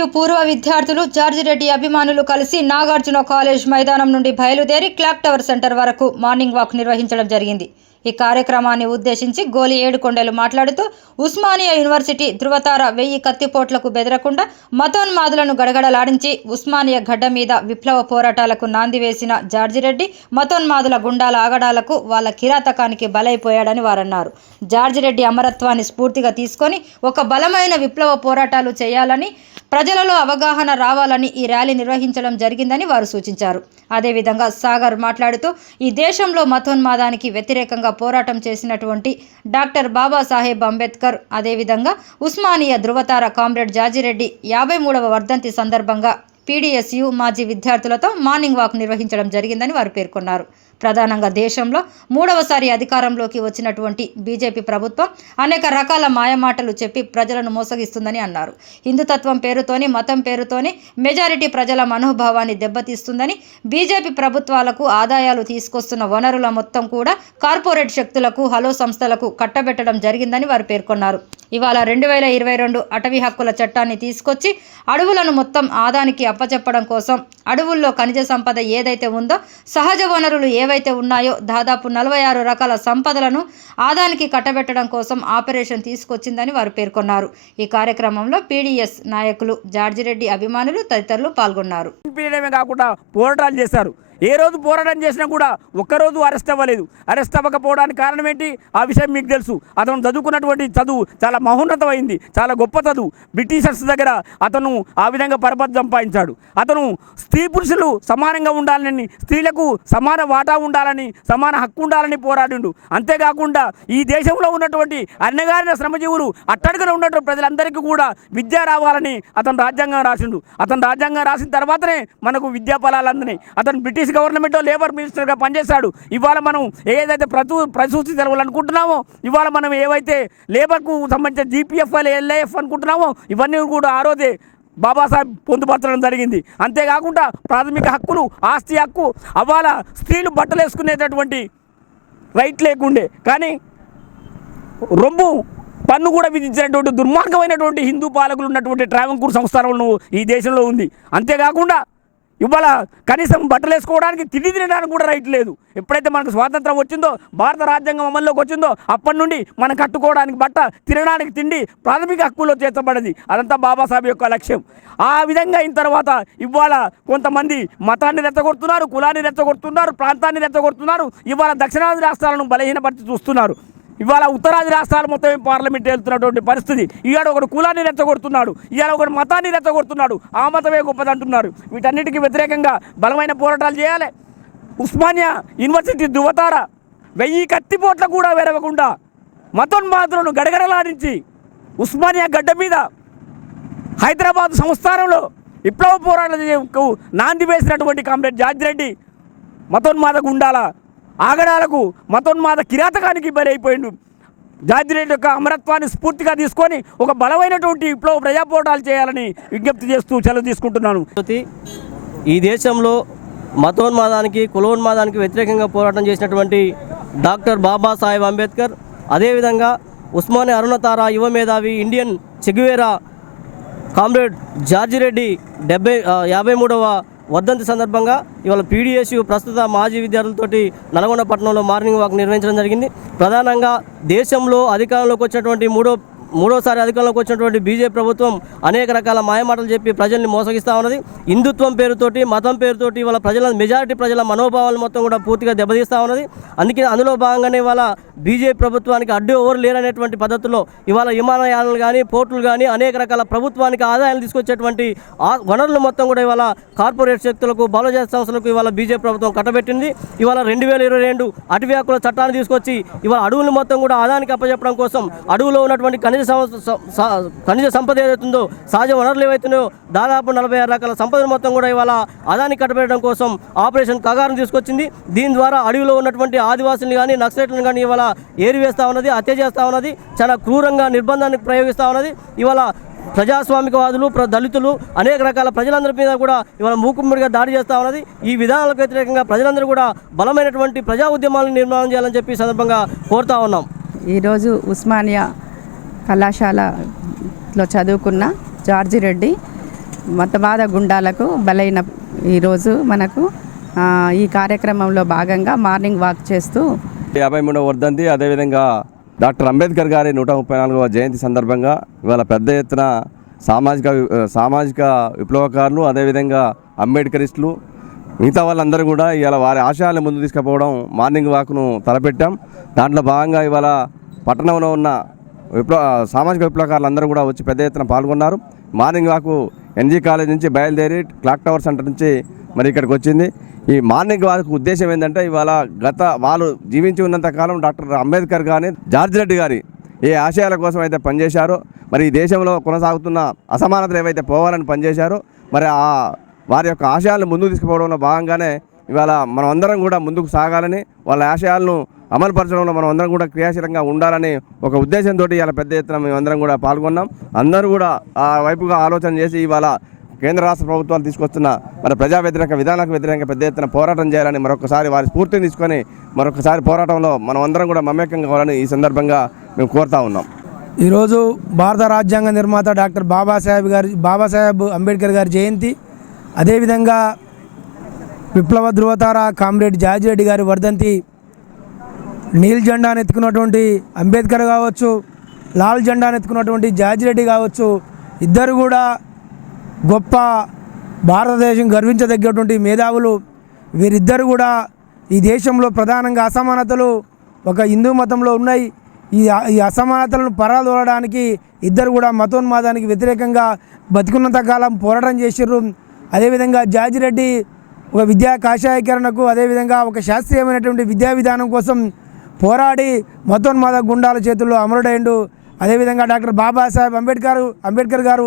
PDSU పూర్వ విద్యార్థులు George Reddy అభిమానులు కలిసి నాగార్జున కాలేజ్ మైదానం నుండి బయలుదేరి క్లాక్ టవర్ సెంటర్ వరకు మార్నింగ్ వాక్ నిర్వహించడం జరిగింది. ఈ కార్యక్రమాన్ని ఉద్దేశించి గోలి ఏడుకొండలు మాట్లాడుతూ ఉస్మానియా యూనివర్సిటీ ధృవతార 1000 కత్తిపోట్లకు బెదరకుండా మతోన్మాదులను గడగడలాడించి ఉస్మానియా గడ్డ మీద విప్లవ పోరాటాలకు నాంది వేసిన జార్జి రెడ్డి మతోన్మాదుల గుండాల ఆగడాలకు వాళ్ళ కిరాతకానికి బలైపోయాడని వారన్నారు. జార్జి రెడ్డి అమరత్వాన్ని స్ఫూర్తిగా తీసుకొని ఒక బలమైన విప్లవ పోరాటాలు చేయాలని, ప్రజలలో అవగాహన రావాలని ఈ ర్యాలీ నిర్వహించడం జరిగిందని వారు సూచించారు. అదేవిధంగా సాగర్ మాట్లాడుతూ ఈ దేశంలో మతోన్మాదానికి వ్యతిరేకంగా పోరాటం చేసినటువంటి డాక్టర్ బాబాసాహెబ్ అంబేద్కర్, అదేవిధంగా ఉస్మానియా ధృవతార కామ్రేడ్ జార్జి రెడ్డి 53వ వర్ధంతి సందర్భంగా పీడీఎస్యు మాజీ విద్యార్థులతో మార్నింగ్ వాక్ నిర్వహించడం జరిగిందని వారు పేర్కొన్నారు. ప్రధానంగా దేశంలో 3వసారి అధికారంలోకి వచ్చినటువంటి బీజేపీ ప్రభుత్వం అనేక రకాల మాయమాటలు చెప్పి ప్రజలను మోసగిస్తుందని అన్నారు. హిందుతత్వం పేరుతోని, మతం పేరుతోని మెజారిటీ ప్రజల మనోభావాన్ని దెబ్బతీస్తుందని, బీజేపీ ప్రభుత్వాలకు ఆదాయాలు తీసుకొస్తున్న వనరుల మొత్తం కూడా కార్పొరేట్ శక్తులకు, హలో సంస్థలకు కట్టబెట్టడం జరిగిందని వారు పేర్కొన్నారు. ఇవాళ 2022 అటవీ హక్కుల చట్టాన్ని తీసుకొచ్చి అడవులను మొత్తం ఆదానికి అప్పచెప్పడం కోసం, అడవుల్లో ఖనిజ సంపద ఏదైతే ఉందో, సహజ వనరులు ఏవైతే ఉన్నాయో దాదాపు 46 రకాల సంపదలను ఆదానికి కట్టబెట్టడం కోసం ఆపరేషన్ తీసుకొచ్చిందని వారు పేర్కొన్నారు. ఈ కార్యక్రమంలో పీడీఎస్ నాయకులు, జార్జి రెడ్డి అభిమానులు తదితరులు పాల్గొన్నారు. కాకుండా పోరాటాలు చేశారు. ఏ రోజు పోరాటం చేసినా కూడా ఒక్కరోజు అరెస్ట్ అవ్వలేదు. అరెస్ట్ అవ్వకపోవడానికి కారణం ఏంటి? ఆ విషయం మీకు తెలుసు. అతను చదువుకున్నటువంటి చదువు చాలా మహోన్నతమైంది, చాలా గొప్ప చదువు. బ్రిటిషర్స్ దగ్గర అతను ఆ విధంగా పరపతి సంపాదించాడు. అతను స్త్రీ పురుషులు సమానంగా ఉండాలని, స్త్రీలకు సమాన వాటా ఉండాలని, సమాన హక్కు ఉండాలని పోరాడిండు. అంతేకాకుండా ఈ దేశంలో ఉన్నటువంటి అన్నగారిన శ్రమజీవులు, అట్టడుగున ఉన్నటువంటి ప్రజలందరికీ కూడా విద్య రావాలని అతను రాజ్యాంగం రాసిండు. అతను రాజ్యాంగం రాసిన తర్వాతనే మనకు విద్యా ఫలాలు అందినాయి. అతను బ్రిటిష్ గవర్నమెంట్లో లేబర్ మినిస్టర్గా పనిచేశాడు. ఇవాళ మనం ఏదైతే ప్రసూతి సెలవులు అనుకుంటున్నామో, ఇవాళ మనం ఏవైతే లేబర్కు సంబంధించిన జీపీఎఫ్, ఎల్ఐఎఫ్ అనుకుంటున్నామో, ఇవన్నీ కూడా ఆ రోజే బాబాసాహెబ్ పొందుపరచడం జరిగింది. అంతేకాకుండా ప్రాథమిక హక్కులు, ఆస్తి హక్కు, అవాళ స్త్రీలు బట్టలు వేసుకునేటటువంటి రైట్ లేకుండే, కానీ రొమ్ము పన్ను కూడా విధించినటువంటి దుర్మార్గమైనటువంటి హిందూ పాలకులు ఉన్నటువంటి ట్రావెంకూర్ సంస్థానంలో ఈ దేశంలో ఉంది. అంతేకాకుండా ఇవాళ కనీసం బట్టలు వేసుకోవడానికి, తిండి తినడానికి కూడా రైట్ లేదు. ఎప్పుడైతే మనకు స్వాతంత్రం వచ్చిందో, భారత రాజ్యాంగం అమల్లోకి వచ్చిందో, అప్పటి నుండి మనం కట్టుకోవడానికి బట్ట, తినడానికి తిండి ప్రాథమిక హక్కుల్లో చేర్చబడింది. అదంతా బాబాసాహెబ్ యొక్క లక్ష్యం. ఆ విధంగా అయిన తర్వాత ఇవాళ కొంతమంది మతాన్ని రెచ్చగొడుతున్నారు, కులాన్ని రెచ్చగొడుతున్నారు, ప్రాంతాన్ని రెచ్చగొడుతున్నారు. ఇవాళ దక్షిణాది రాష్ట్రాలను బలహీనపరిచి చూస్తున్నారు. ఇవాళ ఉత్తరాది రాష్ట్రాలు మొత్తం పార్లమెంట్ వెళ్తున్నటువంటి పరిస్థితి. ఇవాళ ఒకడు కులాన్ని రెచ్చగొడుతున్నాడు, ఇవాళ ఒకడు మతాన్ని రెచ్చగొడుతున్నాడు, ఆ మతమే గొప్పది అంటున్నారు. వీటన్నిటికీ వ్యతిరేకంగా బలమైన పోరాటాలు చేయాలి. ఉస్మానియా యూనివర్సిటీ ధృవతార 1000 కత్తిపోట్ల కూడా వెరవకుండా మతోన్మాదులను గడగడలాడించి ఉస్మానియా గడ్డ మీద హైదరాబాద్ సంస్థానంలో విప్లవ పోరాటాలకు నాంది వేసినటువంటి కామ్రేడ్ జార్జి రెడ్డి మతోన్మాద గుండాల ఆగడాలకు, మతోన్మాద కిరాతకానికి బలైపోయిండు. జార్జి రెడ్డి యొక్క అమరత్వాన్ని స్ఫూర్తిగా తీసుకొని ఒక బలమైనటువంటి విప్లవ ప్రజా పోరాటాలు చేయాలని విజ్ఞప్తి చేస్తూ సెలవు తీసుకుంటున్నాను. ఈ దేశంలో మతోన్మాదానికి, కులోన్మాదానికి వ్యతిరేకంగా పోరాటం చేసినటువంటి డాక్టర్ బాబాసాహెబ్ అంబేద్కర్, అదేవిధంగా ఉస్మానియా అరుణతార యువ మేధావి, Indian Che Guevara comrade George Reddy 53వ వర్ధంతి సందర్భంగా ఇవాళ పీడీఎస్యు ప్రస్తుత మాజీ విద్యార్థులతోటి నల్గొండ పట్టణంలో మార్నింగ్ వాక్ నిర్వహించడం జరిగింది. ప్రధానంగా దేశంలో అధికారంలోకి వచ్చినటువంటి మూడోసారి అధికారంలోకి వచ్చినటువంటి బీజేపీ ప్రభుత్వం అనేక రకాల మాయమాటలు చెప్పి ప్రజల్ని మోసగిస్తూ ఉన్నది. హిందుత్వం పేరుతోటి, మతం పేరుతోటి ఇవాళ మెజారిటీ ప్రజల మనోభావాలు మొత్తం కూడా పూర్తిగా దెబ్బతీస్తూ ఉన్నది. అందులో భాగంగానే ఇవాళ బీజేపీ ప్రభుత్వానికి అడ్డు ఎవరు లేరనేటువంటి పద్ధతిలో ఇవాళ విమానయానాలు కానీ, పోర్టులు కానీ అనేక రకాల ప్రభుత్వానికి ఆదాయాలు తీసుకొచ్చేటువంటి వనరులు మొత్తం కూడా ఇవాళ కార్పొరేట్ శక్తులకు, బలోజాత సంస్థలకు ఇవాళ బీజేపీ ప్రభుత్వం కట్టబెట్టింది. ఇవాళ 2022 అటవీ హక్కుల చట్టాన్ని తీసుకొచ్చి ఇవాళ అడవులు మొత్తం కూడా ఆదాయానికి అప్పచెప్పడం కోసం, అడవులో ఉన్నటువంటి ఖనిజ సంపద ఏదైతుందో, సహజ వనరులు ఏవైతున్నాయో దాదాపు 46 రకాల సంపదను మొత్తం కూడా ఇవాళ ఆదాయానికి కట్టబెట్టడం కోసం ఆపరేషన్ కగారును తీసుకొచ్చింది. దీని ద్వారా అడవిలో ఉన్నటువంటి ఆదివాసులను కానీ, నక్సలైట్లను కానీ ఇవాళ ఏరివేస్తూ ఉన్నది, హత్య చేస్తూ ఉన్నది, చాలా క్రూరంగా నిర్బంధాన్ని ప్రయోగిస్తూ ఉన్నది. ఇవాళ ప్రజాస్వామికవాదులు, దళితులు, అనేక రకాల ప్రజలందరి మీద కూడా ఇవాళ మూకుమ్మడిగా దాడి చేస్తూ ఉన్నది. ఈ విధానాలకు వ్యతిరేకంగా ప్రజలందరూ కూడా బలమైనటువంటి ప్రజా ఉద్యమాలను నిర్మాణం చేయాలని చెప్పి సందర్భంగా కోరుతా ఉన్నాం. ఈరోజు ఉస్మానియా కళాశాలలో చదువుకున్న జార్జి రెడ్డి మతవాద గుండాలకు బలైన ఈరోజు మనకు ఈ కార్యక్రమంలో భాగంగా మార్నింగ్ వాక్ చేస్తూ 53వ వర్ధంతి, అదేవిధంగా డాక్టర్ అంబేద్కర్ గారి 134వ జయంతి సందర్భంగా ఇవాళ పెద్ద ఎత్తున సామాజిక విప్లవకారులు, అదేవిధంగా అంబేద్కరిస్టులు, మిగతా వాళ్ళందరూ కూడా ఇవాళ వారి ఆశయాలను ముందు తీసుకుపోవడం మార్నింగ్ వాక్ను తలపెట్టాం. దాంట్లో భాగంగా ఇవాళ పట్టణంలో ఉన్న సామాజిక విప్లవకారులు కూడా వచ్చి పెద్ద ఎత్తున పాల్గొన్నారు. మార్నింగ్ వాకు ఎన్జీ కాలేజ్ నుంచి బయలుదేరి క్లాక్ టవర్ సెంటర్ నుంచి మరి ఇక్కడికి వచ్చింది. ఈ మార్నింగ్ వాక్ ఉద్దేశం ఏంటంటే ఇవాళ వాళ్ళు జీవించి ఉన్నంత కాలం డాక్టర్ అంబేద్కర్ కానీ జార్జ్ రెడ్డి గారి ఏ ఆశయాల కోసం అయితే పనిచేశారో, మరి ఈ దేశంలో కొనసాగుతున్న అసమానతలు ఏవైతే పోవాలని పనిచేశారో, మరి వారి యొక్క ఆశయాలను ముందుకు తీసుకుపోవడంలో భాగంగానే ఇవాళ మనం అందరం కూడా ముందుకు సాగాలని, వాళ్ళ ఆశయాలను అమలుపరచడంలో మనం అందరం కూడా క్రియాశీలంగా ఉండాలని ఒక ఉద్దేశంతో ఇవాళ పెద్ద ఎత్తున మేమందరం కూడా పాల్గొన్నాం. అందరూ కూడా ఆ వైపుగా ఆలోచన చేసి ఇవాళ కేంద్ర రాష్ట్ర ప్రభుత్వాలు తీసుకొస్తున్న మరి ప్రజా వ్యతిరేక విధానాలకు వ్యతిరేకంగా పెద్ద ఎత్తున పోరాటం చేయాలని మరొకసారి వారి స్ఫూర్తిని తీసుకొని మరొకసారి పోరాటంలో మనం అందరం కూడా మమేకం కావాలని ఈ సందర్భంగా మేము కోరుతా ఉన్నాం. ఈరోజు భారత రాజ్యాంగ నిర్మాత డాక్టర్ బాబాసాహెబ్ అంబేద్కర్ గారి జయంతి, అదేవిధంగా విప్లవ ధృవతార కామ్రేడ్ జార్జ్ రెడ్డి గారి వర్ధంతి. నీల్ జెండాను ఎత్తుకున్నటువంటి అంబేద్కర్ కావచ్చు, లాల్ జెండాను ఎత్తుకున్నటువంటి జార్జ్ రెడ్డి కావచ్చు, ఇద్దరు కూడా గొప్ప భారతదేశం గర్వించదగ్గటువంటి మేధావులు. వీరిద్దరు కూడా ఈ దేశంలో ప్రధానంగా అసమానతలు ఒక హిందూ మతంలో ఉన్నాయి. ఈ అసమానతలను పరాదోలడానికి ఇద్దరు కూడా మతోన్మాదానికి వ్యతిరేకంగా బతికున్నంత కాలం పోరాటం చేసిర్రు. అదేవిధంగా జార్జ్ రెడ్డి ఒక విద్యా కాషాయీకరణకు, అదేవిధంగా ఒక శాస్త్రీయమైనటువంటి విద్యా విధానం కోసం పోరాడి మతోన్మాద గుండాల చేతుల్లో అమరుడైండు. అదేవిధంగా డాక్టర్ బాబాసాహెబ్ అంబేద్కర్ గారు